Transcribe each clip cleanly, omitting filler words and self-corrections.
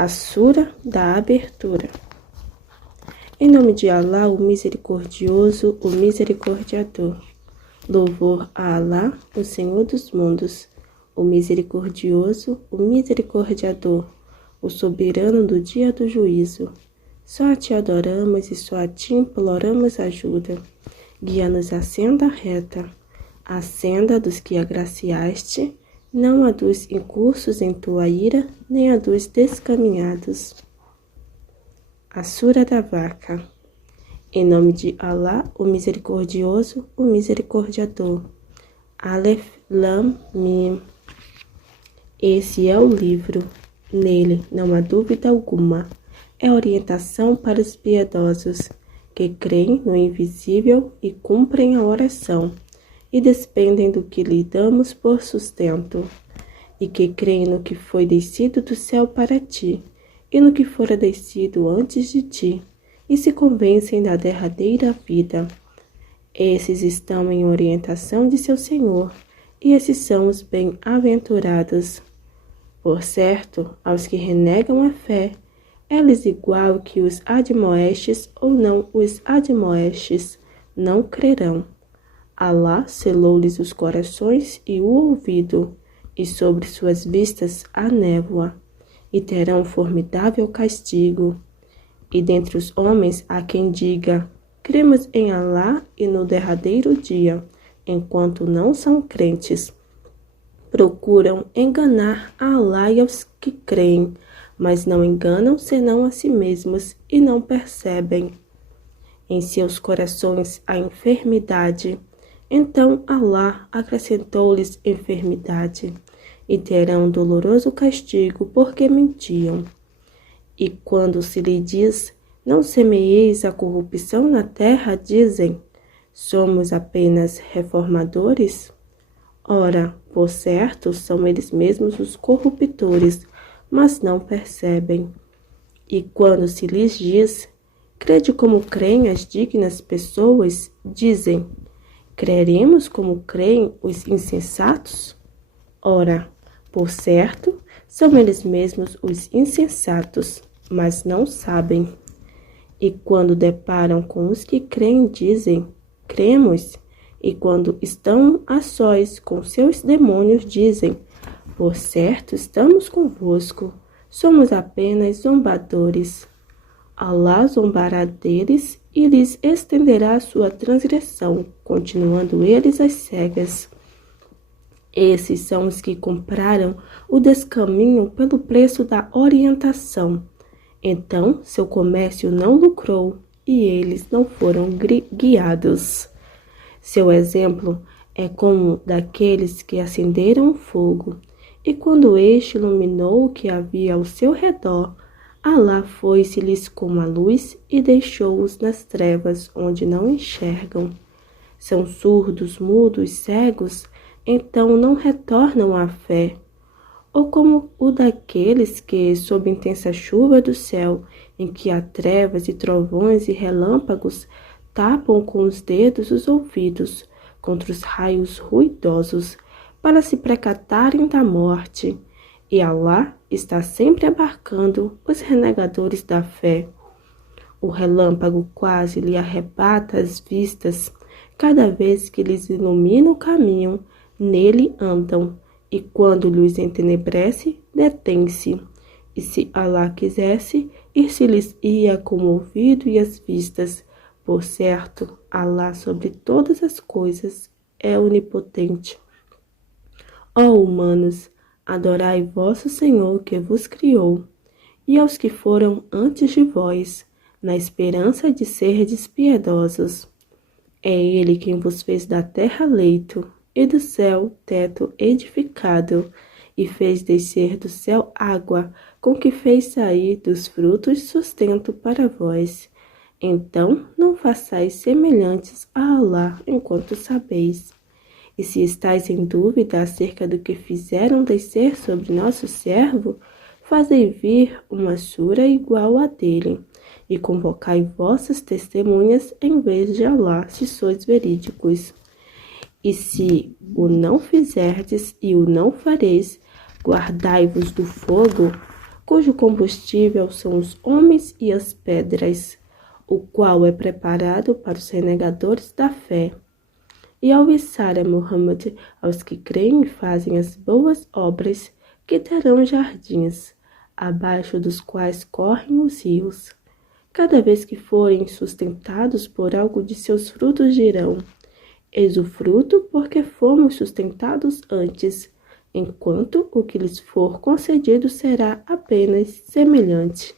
A Sura da Abertura. Em nome de Alá, o Misericordioso, o Misericordiador. Louvor a Alá, o Senhor dos mundos, o Misericordioso, o Misericordiador, o Soberano do dia do juízo. Só a Ti adoramos e só a Ti imploramos ajuda. Guia-nos à senda reta, a senda dos que agraciaste, não a dos incursos em Tua ira, nem a dos descaminhados. A Sura da Vaca. Em nome de Alá, o Misericordioso, o Misericordiador. Alef, Lam, Mim. Esse é o livro. Nele não há dúvida alguma. É orientação para os piedosos, que creem no invisível e cumprem a oração, e despendem do que lhe damos por sustento, e que creem no que foi descido do céu para ti, e no que fora descido antes de ti, e se convencem da derradeira vida. Esses estão em orientação de seu Senhor, e esses são os bem-aventurados. Por certo, aos que renegam a fé, é-lhes igual que os admoestes ou não os admoestes, não crerão. Alá selou-lhes os corações e o ouvido, e sobre suas vistas a névoa, e terão formidável castigo. E dentre os homens há quem diga, cremos em Alá e no derradeiro dia, enquanto não são crentes. Procuram enganar a Alá e aos que creem, mas não enganam senão a si mesmos e não percebem. Em seus corações há enfermidade, então Alá acrescentou-lhes enfermidade, e terão doloroso castigo porque mentiam. E quando se lhe diz, não semeieis a corrupção na terra, dizem, somos apenas reformadores? Ora, por certo, são eles mesmos os corruptores, mas não percebem. E quando se lhes diz, crede como creem as dignas pessoas, dizem, creremos como creem os insensatos? Ora, por certo, são eles mesmos os insensatos, mas não sabem. E quando deparam com os que creem, dizem, cremos. E quando estão a sós com seus demônios, dizem, por certo, estamos convosco, somos apenas zombadores. Alá zombará deles e lhes estenderá a sua transgressão, continuando eles às cegas. Esses são os que compraram o descaminho pelo preço da orientação. Então, seu comércio não lucrou e eles não foram guiados. Seu exemplo é como daqueles que acenderam o fogo, e quando este iluminou o que havia ao seu redor, Alá foi-se-lhes como a luz e deixou-os nas trevas onde não enxergam. São surdos, mudos, cegos, então não retornam à fé. Ou como o daqueles que, sob intensa chuva do céu, em que há trevas e trovões e relâmpagos, tapam com os dedos os ouvidos contra os raios ruidosos, para se precatarem da morte, e Alá está sempre abarcando os renegadores da fé. O relâmpago quase lhe arrebata as vistas, cada vez que lhes ilumina o caminho, nele andam, e quando lhes entenebrece, detém-se. E se Alá quisesse, ir-se-lhes ia com o ouvido e as vistas. Por certo, Alá sobre todas as coisas é onipotente. Ó humanos, adorai vosso Senhor que vos criou, e aos que foram antes de vós, na esperança de serdes piedosos. É Ele quem vos fez da terra leito, e do céu teto edificado, e fez descer do céu água, com que fez sair dos frutos sustento para vós. Então não façais semelhantes a Alá enquanto sabeis. E se estáis em dúvida acerca do que fizeram descer sobre nosso servo, fazei vir uma sura igual a dele, e convocai vossas testemunhas em vez de Alá, se sois verídicos. E se o não fizerdes e o não fareis, guardai-vos do fogo, cujo combustível são os homens e as pedras, o qual é preparado para os renegadores da fé. E ao içar a Muhammad aos que creem e fazem as boas obras, que terão jardins, abaixo dos quais correm os rios. Cada vez que forem sustentados por algo de seus frutos dirão: eis o fruto porque fomos sustentados antes, enquanto o que lhes for concedido será apenas semelhante.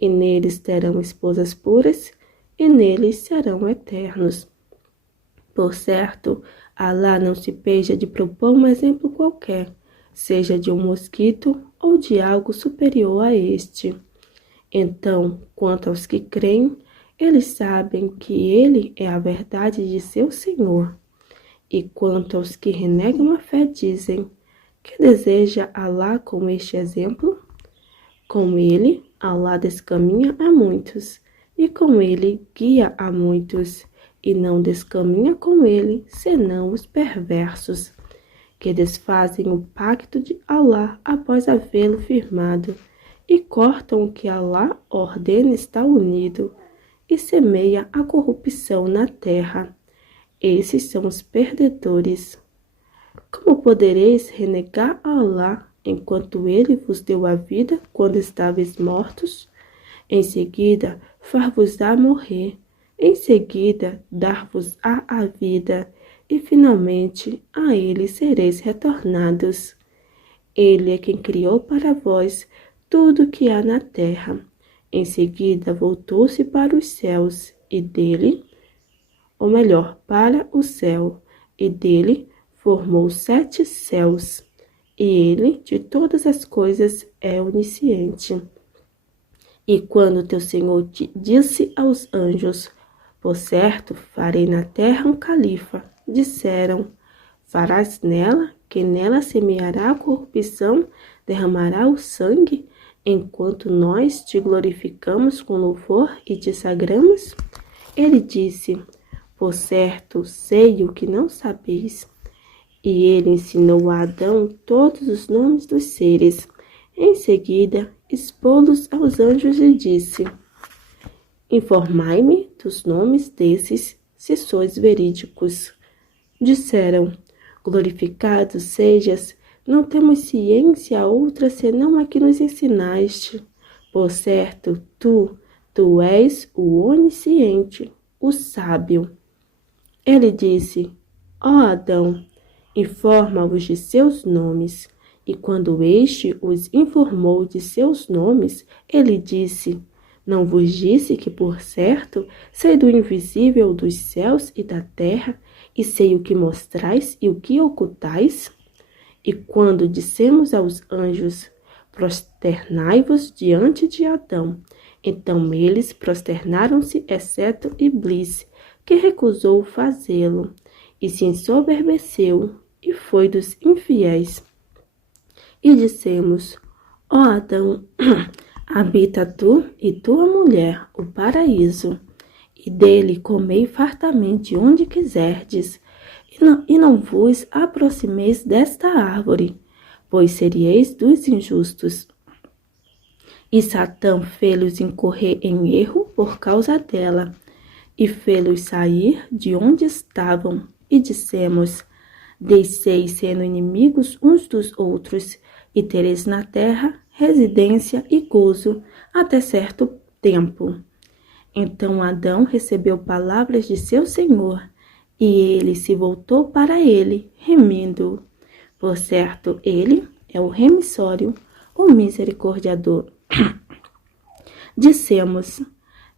E neles terão esposas puras, e neles serão eternos. Por certo, Alá não se peja de propor um exemplo qualquer, seja de um mosquito ou de algo superior a este. Então, quanto aos que creem, eles sabem que Ele é a verdade de seu Senhor. E quanto aos que renegam a fé, dizem: que deseja Alá com este exemplo? Com ele, Alá descaminha a muitos, e com ele guia a muitos, e não descaminha com ele, senão os perversos, que desfazem o pacto de Alá após havê-lo firmado, e cortam o que Alá ordena estar unido, e semeia a corrupção na terra. Esses são os perdedores. Como podereis renegar a Alá, enquanto ele vos deu a vida quando estáveis mortos? Em seguida, far-vos-á morrer, em seguida, dar-vos-á a vida, e finalmente a ele sereis retornados. Ele é quem criou para vós tudo o que há na terra. Em seguida, voltou-se para os céus, e dele, ou melhor, para o céu, e dele formou 7 céus, e ele, de todas as coisas, é onisciente. E quando teu Senhor disse aos anjos: por certo, farei na terra um califa, disseram: farás nela, que nela semeará a corrupção, derramará o sangue, enquanto nós te glorificamos com louvor e te sagramos? Ele disse: por certo, sei o que não sabeis. E ele ensinou a Adão todos os nomes dos seres. Em seguida, expô-los aos anjos e disse: informai-me dos nomes desses, se sois verídicos. Disseram: glorificado sejas, não temos ciência outra senão a que nos ensinaste. Por certo, tu és o onisciente, o sábio. Ele disse: ó Adão, informa-os de seus nomes. E quando este os informou de seus nomes, ele disse: não vos disse que, por certo, sei do invisível dos céus e da terra, e sei o que mostrais e o que ocultais? E quando dissemos aos anjos: prosternai-vos diante de Adão, então eles prosternaram-se, exceto Iblis, que recusou fazê-lo, e se ensoberbeceu, e foi dos infiéis. E dissemos: ó Adão, habita tu e tua mulher o paraíso, e dele comei fartamente onde quiserdes, e não vos aproximeis desta árvore, pois seríeis dos injustos. E Satã fê-los incorrer em erro por causa dela, e fê-los sair de onde estavam, e dissemos: deixeis sendo inimigos uns dos outros, e tereis na terra residência e gozo até certo tempo. Então Adão recebeu palavras de seu Senhor, e ele se voltou para ele, remindo. Por certo, ele é o remissório, o misericordiador. Dissemos: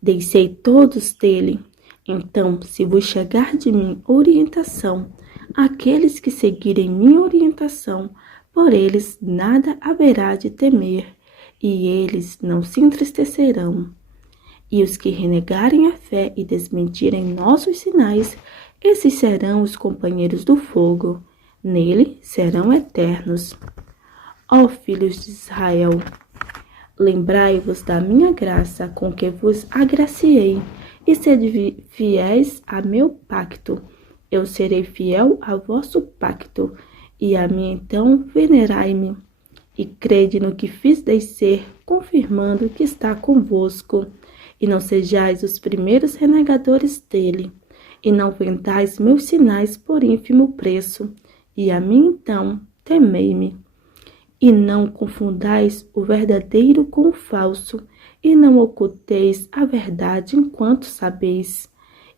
deixei todos dele. Então, se vos chegar de mim orientação, aqueles que seguirem minha orientação, por eles nada haverá de temer, e eles não se entristecerão. E os que renegarem a fé e desmentirem nossos sinais, esses serão os companheiros do fogo, nele serão eternos. Ó filhos de Israel, lembrai-vos da minha graça com que vos agraciei, e sede fiéis a meu pacto. Eu serei fiel a vosso pacto, e a mim então venerai-me, e crede no que fiz descer confirmando que está convosco. E não sejais os primeiros renegadores dele, e não vendais meus sinais por ínfimo preço, e a mim então temei-me. E não confundais o verdadeiro com o falso, e não oculteis a verdade enquanto sabeis.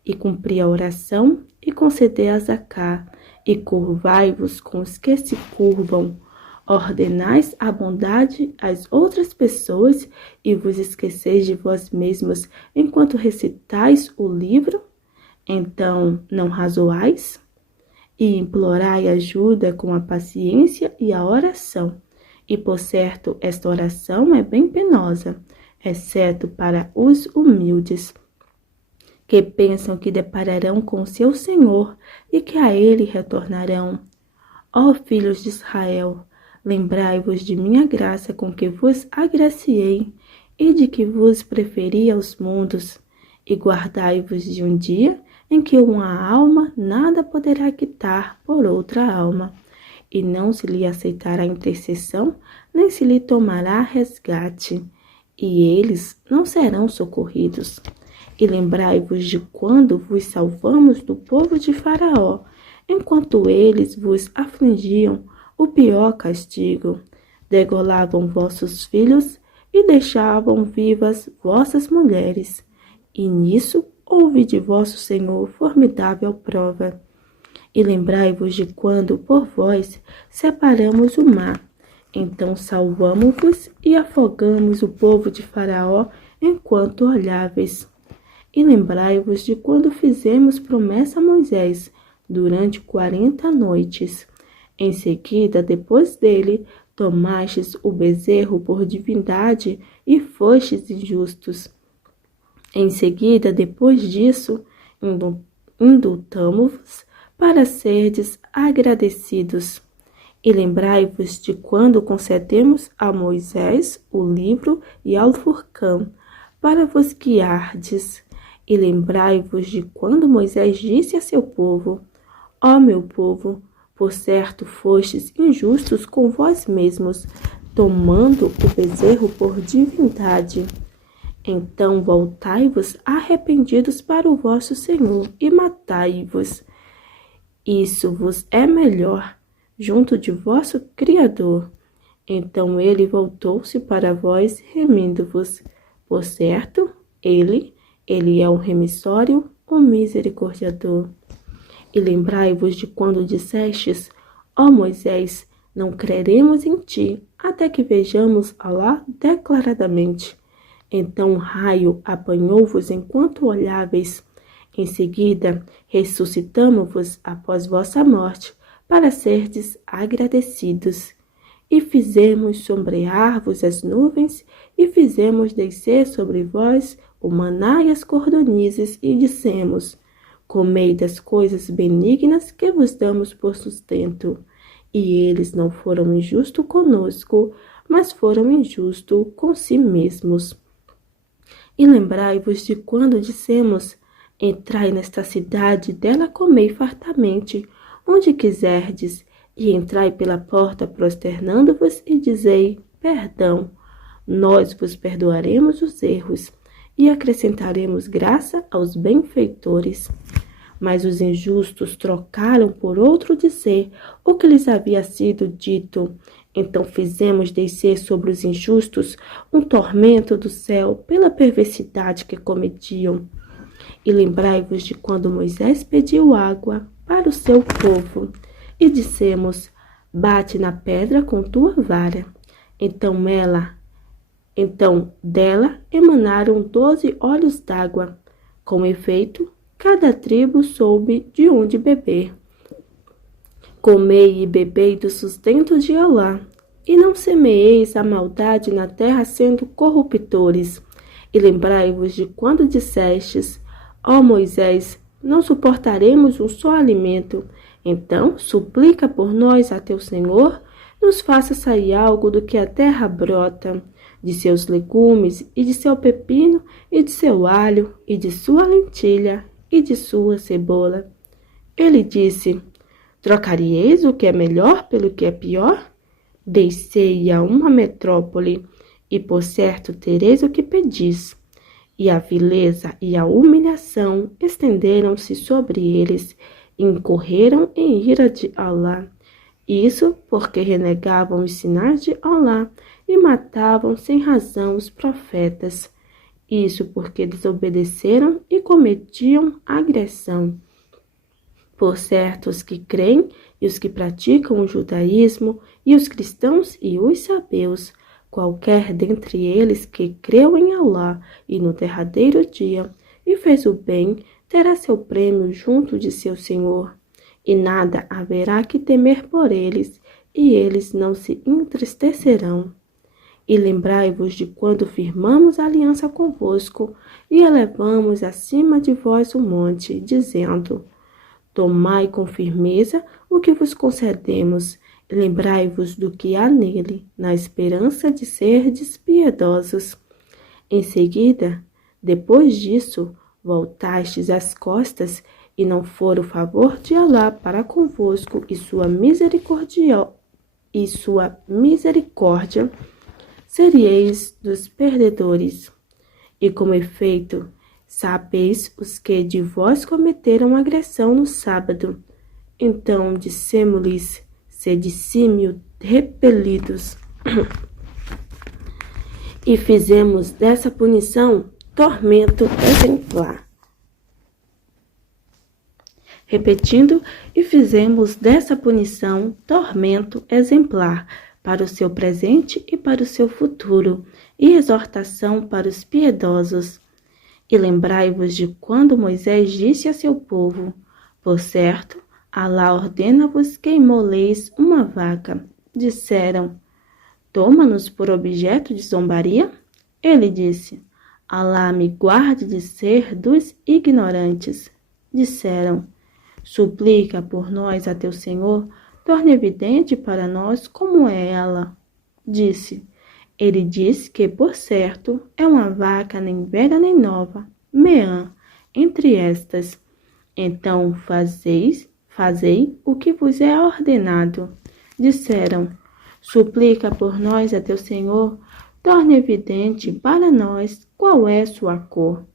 E cumpri a oração, e concedei a Zacá, e curvai-vos com os que se curvam. Ordenais a bondade às outras pessoas, e vos esqueceis de vós mesmos enquanto recitais o livro? Então não razoais? E implorai ajuda com a paciência e a oração. E, por certo, esta oração é bem penosa, exceto para os humildes, que pensam que depararão com seu Senhor e que a ele retornarão. Ó filhos de Israel, lembrai-vos de minha graça com que vos agraciei e de que vos preferi aos mundos, e guardai-vos de um dia em que uma alma nada poderá quitar por outra alma, e não se lhe aceitará intercessão, nem se lhe tomará resgate, e eles não serão socorridos. E lembrai-vos de quando vos salvamos do povo de Faraó, enquanto eles vos afligiam o pior castigo, degolavam vossos filhos e deixavam vivas vossas mulheres. E nisso houve de vosso Senhor formidável prova. E lembrai-vos de quando por vós separamos o mar. Então salvamo-vos e afogamos o povo de Faraó enquanto olháveis. E lembrai-vos de quando fizemos promessa a Moisés durante 40 noites. Em seguida, depois dele, tomastes o bezerro por divindade e fostes injustos. Em seguida, depois disso, indultamo-vos para serdes agradecidos. E lembrai-vos de quando concedemos a Moisés o livro e ao Furcão, para vos guiardes. E lembrai-vos de quando Moisés disse a seu povo: Ó meu povo, por certo fostes injustos com vós mesmos, tomando o bezerro por divindade. Então voltai-vos arrependidos para o vosso Senhor e matai-vos. Isso vos é melhor junto de vosso Criador. Então ele voltou-se para vós, remindo-vos. Por certo, ele é o remissório, o misericordiador. E lembrai-vos de quando dissestes: Ó Moisés, não creremos em ti, até que vejamos Alá declaradamente. Então um raio apanhou-vos enquanto olháveis. Em seguida, ressuscitamo-vos após vossa morte, para serdes agradecidos. E fizemos sombrear-vos as nuvens, e fizemos descer sobre vós o maná e as cordonizes, e dissemos: Comei das coisas benignas que vos damos por sustento. E eles não foram injustos conosco, mas foram injustos com si mesmos. E lembrai-vos de quando dissemos: Entrai nesta cidade, dela comei fartamente, onde quiserdes, e entrai pela porta prosternando-vos e dizei: Perdão, nós vos perdoaremos os erros e acrescentaremos graça aos benfeitores. Mas os injustos trocaram por outro dizer o que lhes havia sido dito. Então fizemos descer sobre os injustos um tormento do céu pela perversidade que cometiam. E lembrai-vos de quando Moisés pediu água para o seu povo, e dissemos: Bate na pedra com tua vara. Então dela emanaram 12 olhos d'água. Com efeito, cada tribo soube de onde beber. Comei e bebei do sustento de Alá, e não semeeis a maldade na terra sendo corruptores. E lembrai-vos de quando dissestes: Ó Moisés, não suportaremos um só alimento. Então, suplica por nós a teu Senhor, nos faça sair algo do que a terra brota, de seus legumes, e de seu pepino, e de seu alho, e de sua lentilha, e de sua cebola. Ele disse: Trocaríeis o que é melhor pelo que é pior? Descei a uma metrópole, e por certo tereis o que pedis. E a vileza e a humilhação estenderam-se sobre eles, e incorreram em ira de Alá. Isso porque renegavam os sinais de Alá e matavam sem razão os profetas. Isso porque desobedeceram e cometiam agressão. Por certo, os que creem e os que praticam o judaísmo, e os cristãos e os sabeus, qualquer dentre eles que creu em Alá e no derradeiro dia, e fez o bem, terá seu prêmio junto de seu Senhor. E nada haverá que temer por eles, e eles não se entristecerão. E lembrai-vos de quando firmamos aliança convosco, e elevamos acima de vós o monte, dizendo: tomai com firmeza o que vos concedemos, e lembrai-vos do que há nele, na esperança de serdes piedosos. Em seguida, depois disso, voltastes as costas, e não for o favor de Alá para convosco e sua misericórdia, seríeis dos perdedores. E como efeito, sabeis os que de vós cometeram agressão no sábado. Então dissemos-lhes: sede símil repelidos. E fizemos dessa punição tormento exemplar. Repetindo, e fizemos dessa punição tormento exemplar para o seu presente e para o seu futuro, e exortação para os piedosos. E lembrai-vos de quando Moisés disse a seu povo: por certo, Alá ordena-vos que imoleis uma vaca. Disseram: toma-nos por objeto de zombaria? Ele disse: Alá me guarde de ser dos ignorantes. Disseram: suplica por nós a teu Senhor, torne evidente para nós como é ela. Ele disse que, por certo, é uma vaca nem velha nem nova, meã, entre estas. Então fazei o que vos é ordenado. Disseram: suplica por nós a teu Senhor, torne evidente para nós qual é sua cor.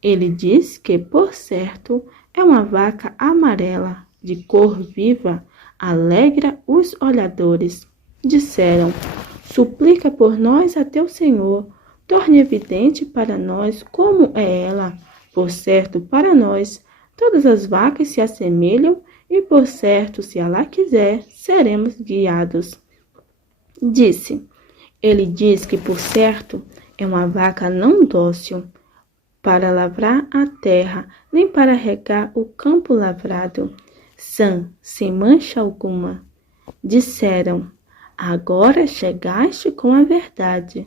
Ele diz que, por certo, é uma vaca amarela, de cor viva, alegra os olhadores. Disseram: suplica por nós a teu Senhor, torne evidente para nós como é ela. Por certo, para nós, todas as vacas se assemelham, e por certo, se Alá quiser, seremos guiados. Ele diz que, por certo, é uma vaca não dócil para lavrar a terra, nem para regar o campo lavrado, sã, sem mancha alguma. Disseram: agora chegaste com a verdade,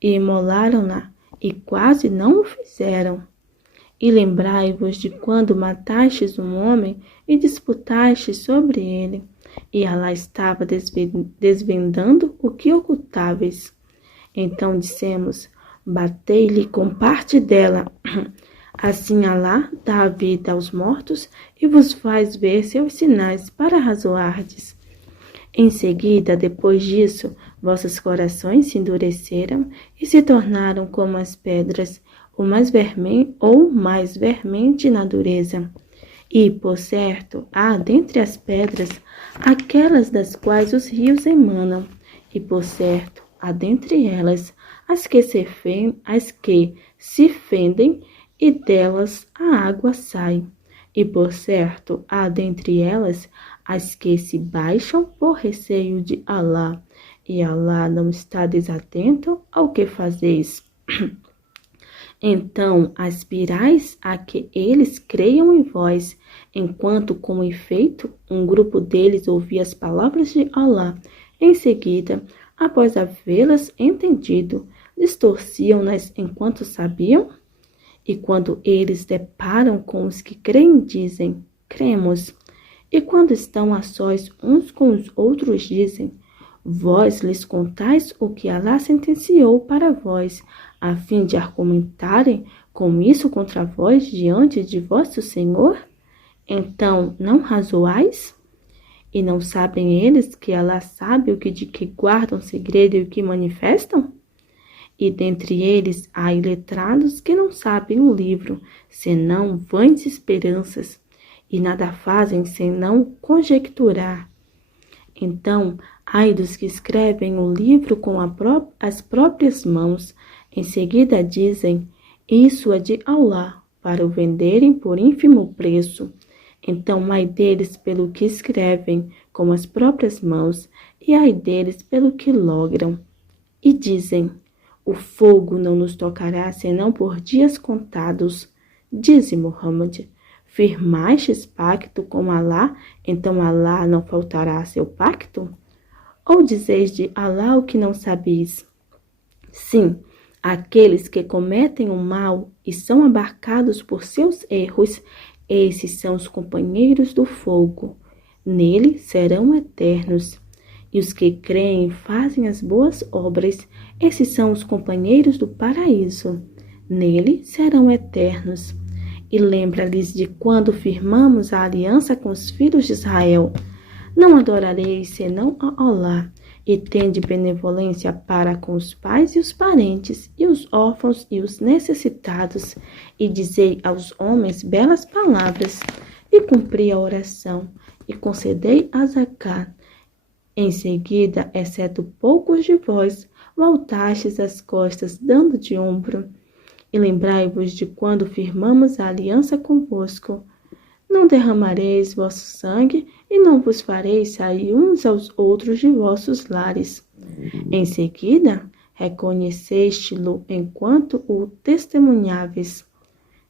e imolaram-na, e quase não o fizeram. E lembrai-vos de quando matastes um homem e disputastes sobre ele, e Alá estava desvendando o que ocultáveis. Então dissemos: batei-lhe com parte dela. Assim Alá dá a vida aos mortos e vos faz ver seus sinais para razoardes. Em seguida, depois disso, vossos corações se endureceram e se tornaram como as pedras, ou mais vermente na dureza. E, por certo, há dentre as pedras aquelas das quais os rios emanam, e, por certo, há dentre elas as que se fendem, e delas a água sai. E, por certo, há dentre elas as que se baixam por receio de Alá, e Alá não está desatento ao que fazeis. Então aspirais a que eles creiam em vós, enquanto, com efeito, um grupo deles ouvia as palavras de Alá. Em seguida, após havê-las entendido, distorciam-nas enquanto sabiam. E quando eles deparam com os que creem, dizem: cremos. E quando estão a sós uns com os outros, dizem: vós lhes contais o que Alá sentenciou para vós, a fim de argumentarem com isso contra vós diante de vosso Senhor? Então não razoais? E não sabem eles que Allah sabe o que de que guardam segredo e o que manifestam? E dentre eles há iletrados que não sabem o livro, senão vãs esperanças, e nada fazem senão conjecturar. Então, ai dos que escrevem o livro com as próprias mãos, em seguida dizem, isso é de Allah, para o venderem por ínfimo preço. Então, ai deles pelo que escrevem com as próprias mãos, e ai deles pelo que logram. E dizem, o fogo não nos tocará senão por dias contados. Dize Muhammad, firmastes pacto com Allah, então Allah não faltará a seu pacto? Ou dizeis de Allah o que não sabeis? Sim, aqueles que cometem o mal e são abarcados por seus erros, esses são os companheiros do fogo. Nele serão eternos. E os que creem e fazem as boas obras, esses são os companheiros do paraíso. Nele serão eternos. E lembra-lhes de quando firmamos a aliança com os filhos de Israel. Não adorareis senão a Allah, e tende benevolência para com os pais e os parentes, e os órfãos e os necessitados, e dizei aos homens belas palavras, e cumpri a oração, e concedei a zakat. Em seguida, exceto poucos de vós, voltastes as costas, dando de ombro. E lembrai-vos de quando firmamos a aliança convosco. Não derramareis vosso sangue, e não vos fareis sair uns aos outros de vossos lares. Em seguida, reconheceste-lo enquanto o testemunháveis.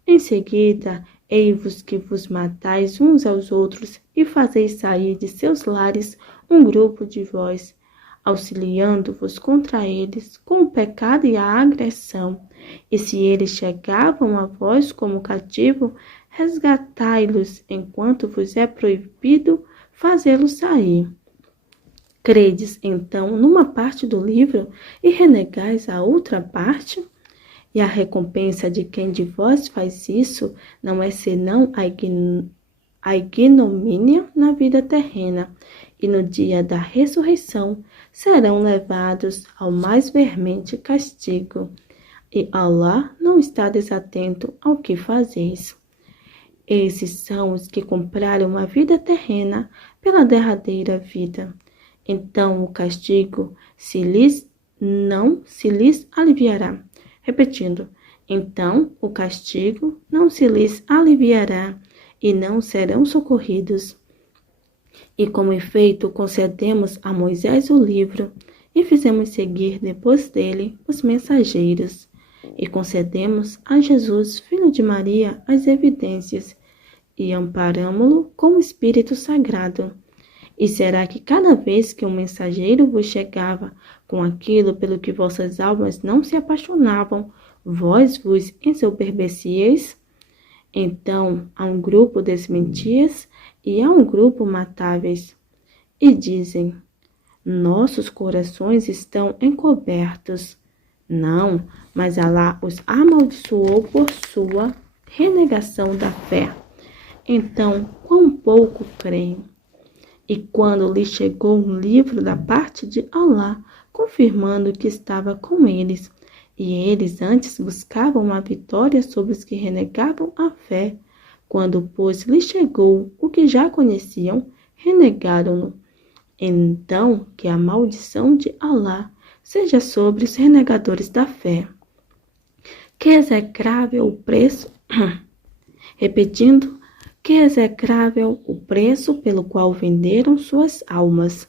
Em seguida, ei-vos que vos matais uns aos outros e fazeis sair de seus lares um grupo de vós, auxiliando-vos contra eles com o pecado e a agressão. E se eles chegavam a vós como cativo, resgatai-los enquanto vos é proibido fazê-los sair. Credes, então, numa parte do livro e renegais a outra parte? E a recompensa de quem de vós faz isso não é senão a ignomínia na vida terrena, e no dia da ressurreição serão levados ao mais veemente castigo. E Allah não está desatento ao que fazeis. Esses são os que compraram uma vida terrena pela derradeira vida. Então o castigo não se lhes aliviará. Repetindo, então o castigo não se lhes aliviará e não serão socorridos. E como efeito concedemos a Moisés o livro e fizemos seguir depois dele os mensageiros. E concedemos a Jesus, filho de Maria, as evidências e amparamo-lo com o Espírito Sagrado. E será que cada vez que um mensageiro vos chegava com aquilo pelo que vossas almas não se apaixonavam, vós vos ensoberbecieis? Então, há um grupo desmentias e há um grupo matáveis. E dizem, nossos corações estão encobertos. Não, mas Allah os amaldiçoou por sua renegação da fé. Então, quão pouco creem. E quando lhe chegou um livro da parte de Allah, confirmando que estava com eles, e eles antes buscavam a vitória sobre os que renegavam a fé, quando, pois, lhe chegou o que já conheciam, renegaram-no. Então, que a maldição de Allah seja sobre os renegadores da fé. Que execrável o preço, repetindo, que execrável o preço pelo qual venderam suas almas,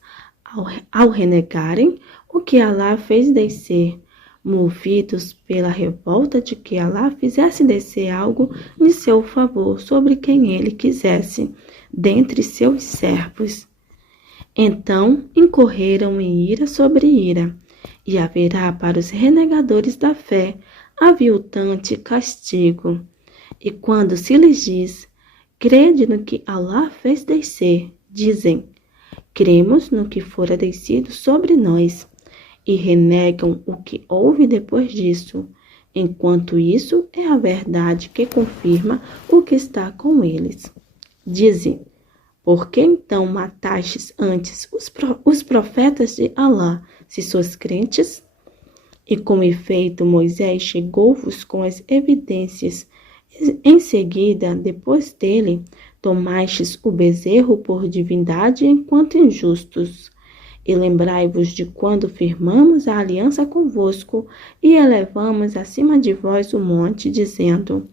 ao renegarem o que Allah fez descer, movidos pela revolta de que Allah fizesse descer algo em seu favor sobre quem ele quisesse, dentre seus servos. Então incorreram em ira sobre ira, e haverá para os renegadores da fé aviltante castigo. E quando se lhes diz, crede no que Allah fez descer, dizem, cremos no que fora descido sobre nós, e renegam o que houve depois disso, enquanto isso é a verdade que confirma o que está com eles. Dizem, Por que então matastes antes os profetas de Alá, se sois crentes? E com efeito Moisés chegou-vos com as evidências. Em seguida, depois dele, tomastes o bezerro por divindade enquanto injustos. E lembrai-vos de quando firmamos a aliança convosco e elevamos acima de vós o monte, dizendo: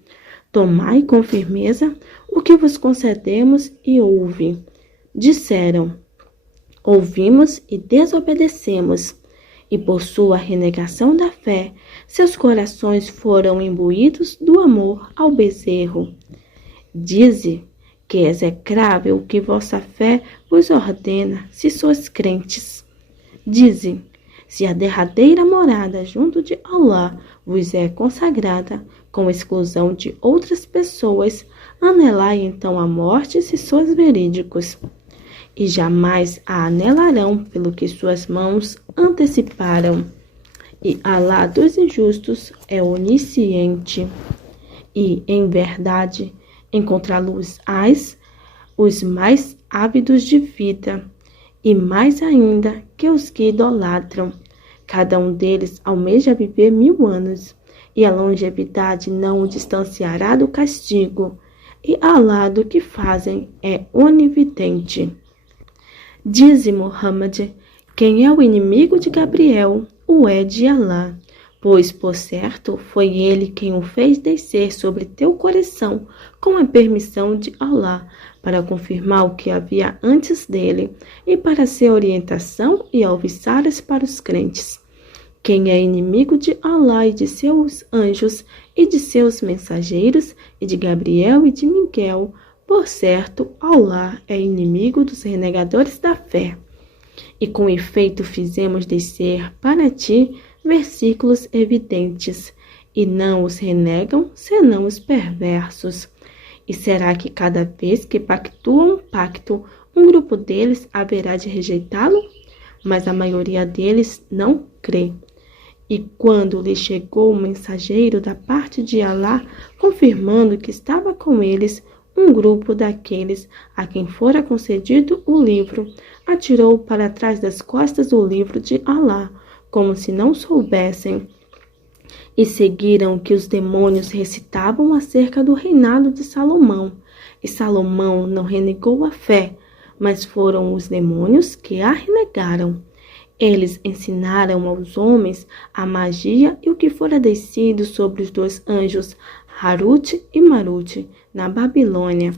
tomai com firmeza o que vos concedemos e ouve. Disseram: ouvimos e desobedecemos. E por sua renegação da fé, seus corações foram imbuídos do amor ao bezerro. Dize que é execrável o que vossa fé vos ordena, se sois crentes. Dize, se a derradeira morada junto de Alá vos é consagrada, com exclusão de outras pessoas, anelai então a morte, se sois verídicos. E jamais a anelarão pelo que suas mãos anteciparam. E Alá dos injustos é onisciente. E, em verdade, encontrá-los-ás os mais ávidos de vida, e mais ainda que os que idolatram. Cada um deles almeja viver 1000 anos, e a longevidade não o distanciará do castigo, e Alá do que fazem é onividente. Dize Muhammad, quem é o inimigo de Gabriel, o é de Alá, pois, por certo, foi ele quem o fez descer sobre teu coração com a permissão de Alá, para confirmar o que havia antes dele e para ser orientação e alviçaras para os crentes. Quem é inimigo de Alá e de seus anjos e de seus mensageiros e de Gabriel e de Miguel, por certo, Alá é inimigo dos renegadores da fé. E com efeito fizemos descer para ti versículos evidentes, e não os renegam, senão os perversos. E será que cada vez que pactuam um pacto, um grupo deles haverá de rejeitá-lo? Mas a maioria deles não crê. E quando lhe chegou o mensageiro da parte de Alá, confirmando que estava com eles, um grupo daqueles a quem fora concedido o livro atirou para trás das costas o livro de Alá, como se não soubessem, e seguiram o que os demônios recitavam acerca do reinado de Salomão. E Salomão não renegou a fé, mas foram os demônios que a renegaram. Eles ensinaram aos homens a magia e o que fora descido sobre os 2 anjos, Harut e Marut, na Babilônia,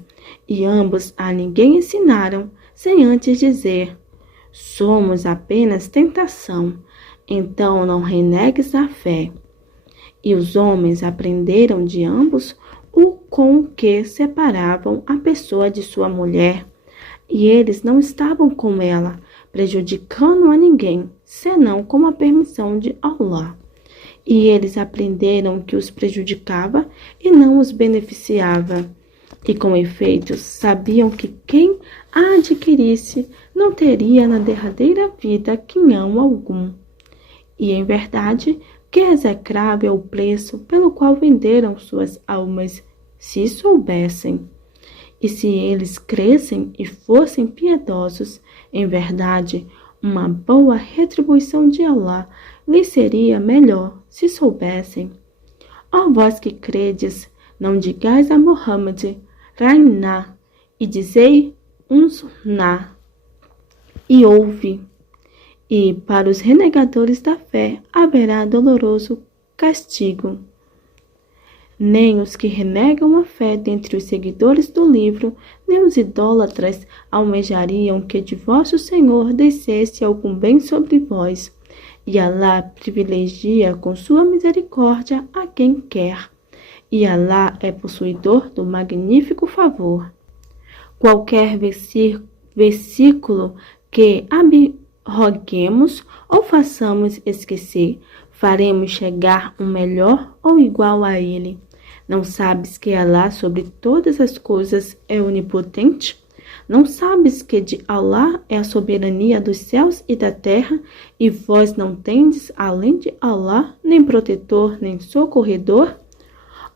e ambos a ninguém ensinaram, sem antes dizer: somos apenas tentação, então não renegues a fé. E os homens aprenderam de ambos o com que separavam a pessoa de sua mulher, e eles não estavam com ela, prejudicando a ninguém, senão com a permissão de Allah. E eles aprenderam que os prejudicava e não os beneficiava. E com efeito, sabiam que quem a adquirisse não teria na derradeira vida quinhão algum. E em verdade, que execrável o preço pelo qual venderam suas almas, se soubessem. E se eles crescem e fossem piedosos, em verdade, uma boa retribuição de Allah lhes seria melhor se soubessem. Ó vós que credes, não digais a Muhammad, Rainá, e dizei Unzurná, e ouve. E para os renegadores da fé haverá doloroso castigo. Nem os que renegam a fé dentre os seguidores do livro, nem os idólatras almejariam que de vosso Senhor descesse algum bem sobre vós. E Alá privilegia com sua misericórdia a quem quer. E Alá é possuidor do magnífico favor. Qualquer versículo que abroguemos ou façamos esquecer, faremos chegar um melhor ou igual a ele. Não sabes que Alá sobre todas as coisas é onipotente? Não sabes que de Alá é a soberania dos céus e da terra, e vós não tendes, além de Alá, nem protetor, nem socorredor?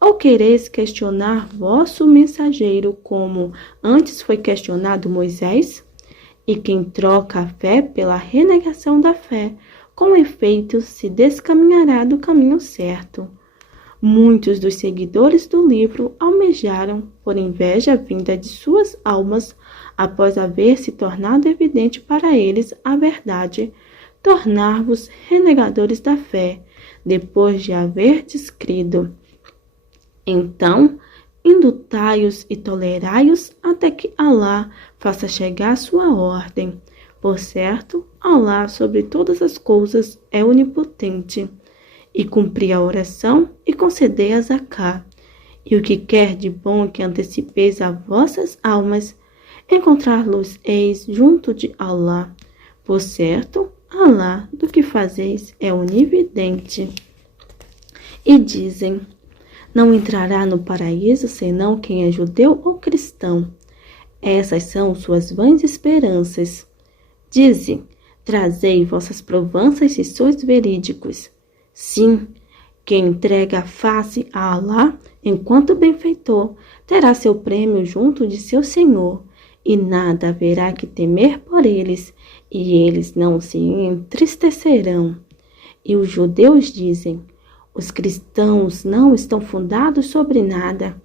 Ou quereis questionar vosso mensageiro, como antes foi questionado Moisés? E quem troca a fé pela renegação da fé, com efeito se descaminhará do caminho certo. Muitos dos seguidores do livro almejaram, por inveja vinda de suas almas, após haver se tornado evidente para eles a verdade, tornar-vos renegadores da fé, depois de haver descrido. Então, indutai-os e tolerai-os até que Alá faça chegar sua ordem. Por certo, Alá sobre todas as coisas é onipotente. E cumpri a oração e concedei a Zacá. E o que quer de bom que antecipeis a vossas almas, encontrar-los-eis junto de Alá. Por certo, Alá do que fazeis é onividente. E dizem: não entrará no paraíso senão quem é judeu ou cristão. Essas são suas vãs esperanças. Dizem: trazei vossas provanças se sois verídicos. Sim, quem entrega a face a Alá enquanto benfeitor terá seu prêmio junto de seu Senhor, e nada haverá que temer por eles, e eles não se entristecerão. E os judeus dizem: os cristãos não estão fundados sobre nada.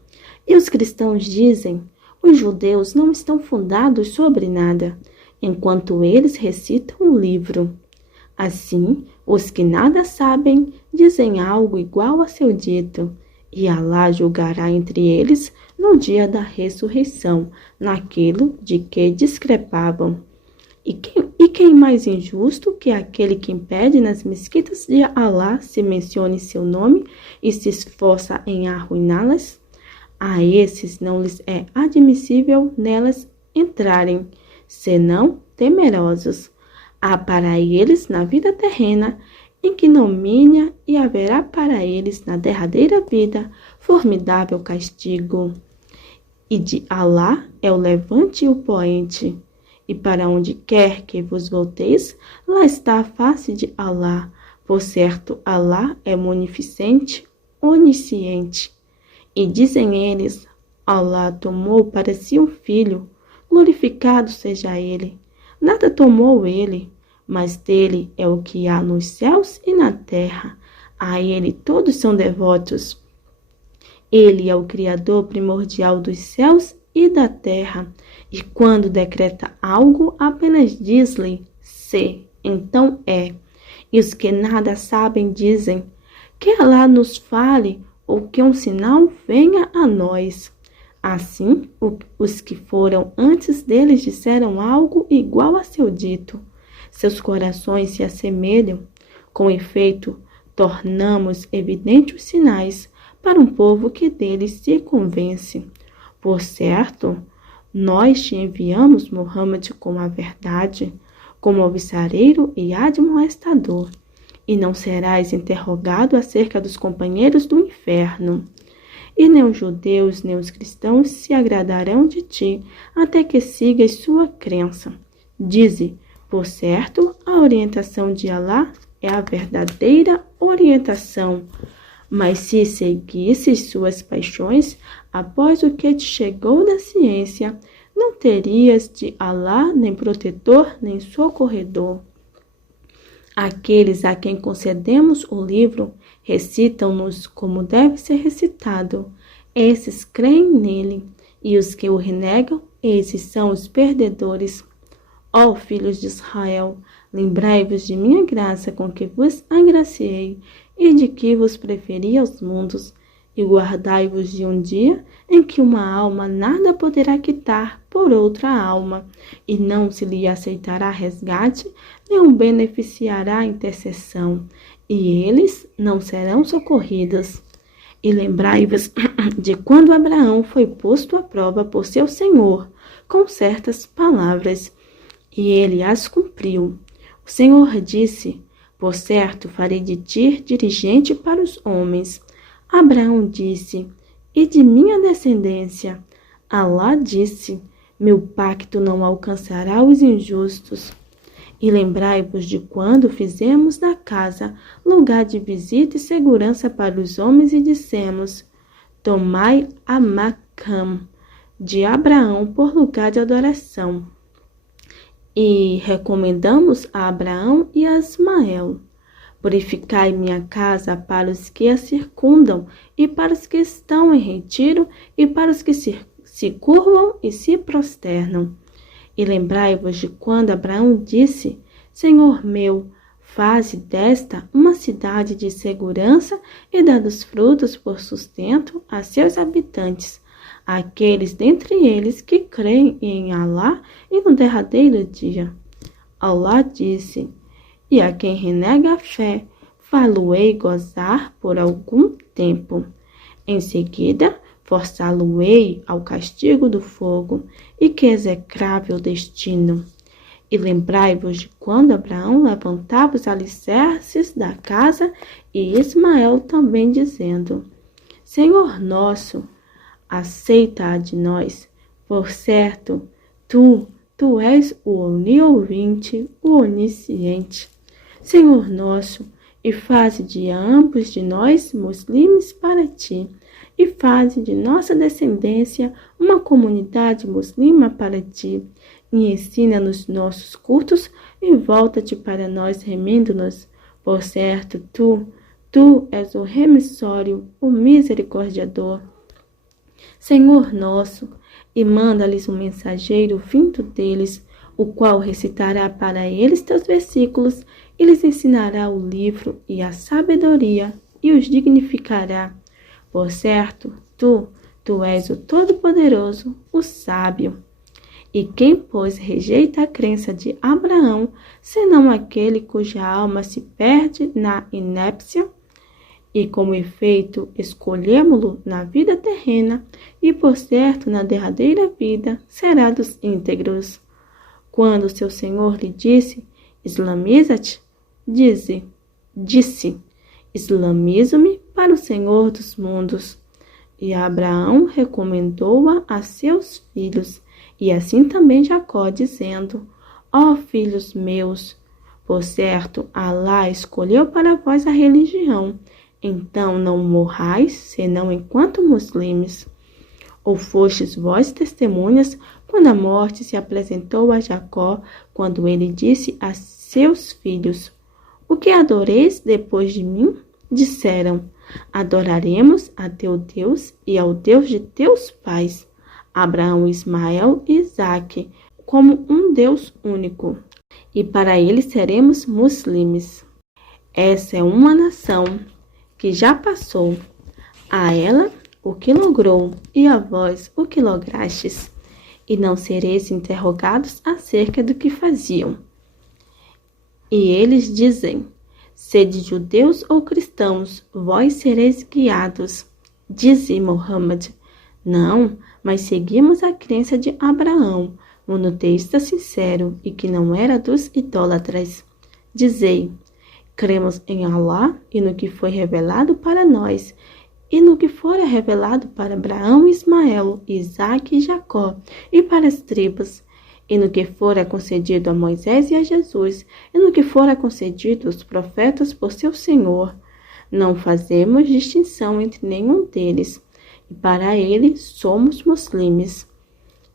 E os cristãos dizem: os judeus não estão fundados sobre nada, enquanto eles recitam o livro. Assim, os que nada sabem dizem algo igual a seu dito, e Alá julgará entre eles no dia da ressurreição, naquilo de que discrepavam. E quem mais injusto que aquele que impede nas mesquitas de Alá se mencione seu nome e se esforça em arruiná-las? A esses não lhes é admissível nelas entrarem, senão temerosos. Há para eles na vida terrena ignomínia e haverá para eles na derradeira vida formidável castigo. E de Alá é o levante e o poente. E para onde quer que vos volteis, lá está a face de Alá. Por certo, Alá é munificente, onisciente. E dizem eles: Alá tomou para si um filho, glorificado seja ele. Nada tomou ele, mas dele é o que há nos céus e na terra. A ele todos são devotos. Ele é o Criador primordial dos céus e da terra. E quando decreta algo, apenas diz-lhe: se, então é. E os que nada sabem dizem: que Alá nos fale ou que um sinal venha a nós. Assim, os que foram antes deles disseram algo igual a seu dito. Seus corações se assemelham. Com efeito, tornamos evidentes os sinais para um povo que deles se convence. Por certo, nós te enviamos, Muhammad, com a verdade, como alvissareiro e admoestador, e não serás interrogado acerca dos companheiros do inferno. E nem os judeus nem os cristãos se agradarão de ti, até que sigas sua crença. Dize: por certo, a orientação de Alá é a verdadeira orientação. Mas se seguisses suas paixões, após o que te chegou da ciência, não terias de Alá nem protetor, nem socorredor. Aqueles a quem concedemos o livro recitam-nos como deve ser recitado. Esses creem nele, e os que o renegam, esses são os perdedores. Ó filhos de Israel, lembrai-vos de minha graça com que vos agraciei e de que vos preferi aos mundos, e guardai-vos de um dia em que uma alma nada poderá quitar por outra alma, e não se lhe aceitará resgate, nem beneficiará intercessão, e eles não serão socorridos. E lembrai-vos de quando Abraão foi posto à prova por seu Senhor, com certas palavras, e ele as cumpriu. O Senhor disse: por certo, farei de ti dirigente para os homens. Abraão disse: e de minha descendência? Alá disse: meu pacto não alcançará os injustos. E lembrai-vos de quando fizemos da casa lugar de visita e segurança para os homens e dissemos: tomai a Macam de Abraão por lugar de adoração. E recomendamos a Abraão e a Ismael: purificai minha casa para os que a circundam, e para os que estão em retiro, e para os que se curvam e se prosternam. E lembrai-vos de quando Abraão disse: Senhor meu, faze desta uma cidade de segurança e dá dos frutos por sustento a seus habitantes, aqueles dentre eles que creem em Alá e no derradeiro dia. Alá disse: e a quem renega a fé, fá-lo-ei gozar por algum tempo. Em seguida, forçá-lo-ei ao castigo do fogo, e que execrável destino. E lembrai-vos de quando Abraão levantava os alicerces da casa, e Ismael também dizendo: Senhor nosso, aceita-a de nós. Por certo, tu és o oniovinte, o onisciente. Senhor nosso, e faze de ambos de nós muslimes para ti, e faze de nossa descendência uma comunidade muslima para ti, e ensina-nos nossos cultos, e volta-te para nós remindo-nos. Por certo, tu és o remissório, o misericordiador. Senhor nosso, e manda-lhes um mensageiro vindo deles, o qual recitará para eles teus versículos, e lhes ensinará o livro e a sabedoria, e os dignificará. Por certo, tu és o Todo-Poderoso, o Sábio. E quem, pois, rejeita a crença de Abraão, senão aquele cuja alma se perde na inépcia? E como efeito, escolhemo-lo na vida terrena, e por certo, na derradeira vida, será dos íntegros. Quando seu Senhor lhe disse: Islamiza-te, disse: Islamizo-me para o Senhor dos mundos. E Abraão recomendou-a a seus filhos, e assim também Jacó, dizendo: Ó filhos meus, por certo, Alá escolheu para vós a religião, então não morrais, senão enquanto muslimes. Ou fostes vós testemunhas quando a morte se apresentou a Jacó, quando ele disse a seus filhos: O que adoreis depois de mim? Disseram: Adoraremos a teu Deus e ao Deus de teus pais, Abraão, Ismael e Isaque, como um Deus único, e para ele seremos muslimes. Essa é uma nação que já passou, a ela o que logrou, e a vós o que lograstes, e não sereis interrogados acerca do que faziam. E eles dizem: Sede judeus ou cristãos, vós sereis guiados. Dize Muhammad: Não, mas seguimos a crença de Abraão, monoteísta sincero, e que não era dos idólatras. Dizei: Cremos em Alá e no que foi revelado para nós, e no que fora revelado para Abraão, Ismael, Isaque e Jacó, e para as tribos, e no que fora concedido a Moisés e a Jesus, e no que fora concedido aos profetas por seu Senhor. Não fazemos distinção entre nenhum deles, e para ele somos muslimes.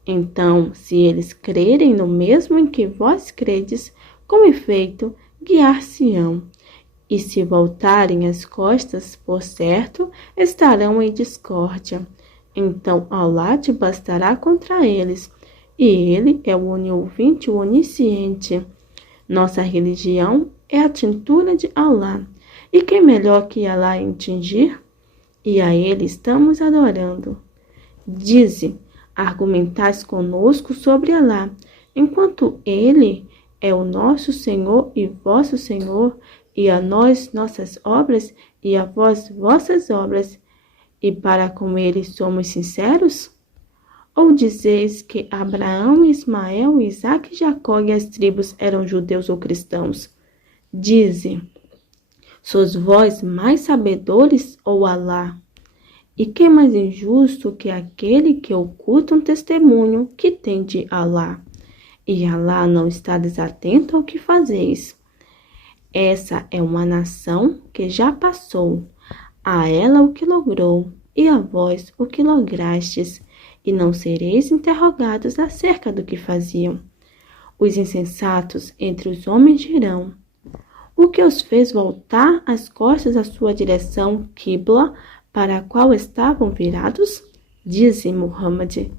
Então, se eles crerem no mesmo em que vós credes, com efeito, guiar-se-ão. E se voltarem as costas, por certo, estarão em discórdia. Então Alá te bastará contra eles, e ele é o oniovinte, o onisciente. Nossa religião é a tintura de Alá, e quem melhor que Alá em tingir? E a ele estamos adorando. Dize: argumentais conosco sobre Alá, enquanto ele é o nosso Senhor e vosso Senhor, e a nós nossas obras, e a vós vossas obras, e para com ele somos sinceros? Ou dizeis que Abraão, Ismael, Isaque, Jacó e as tribos eram judeus ou cristãos? Dize: sois vós mais sabedores ou Alá? E que é mais injusto que aquele que oculta um testemunho que tem de Alá? E Alá não está desatento ao que fazeis. Essa é uma nação que já passou, a ela o que logrou, e a vós o que lograstes, e não sereis interrogados acerca do que faziam. Os insensatos entre os homens dirão: o que os fez voltar as costas à sua direção Qibla, para a qual estavam virados? Dize Muhammad: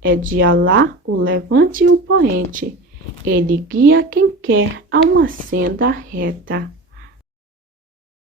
é de Alá o levante e o poente. Ele guia quem quer a uma senda reta.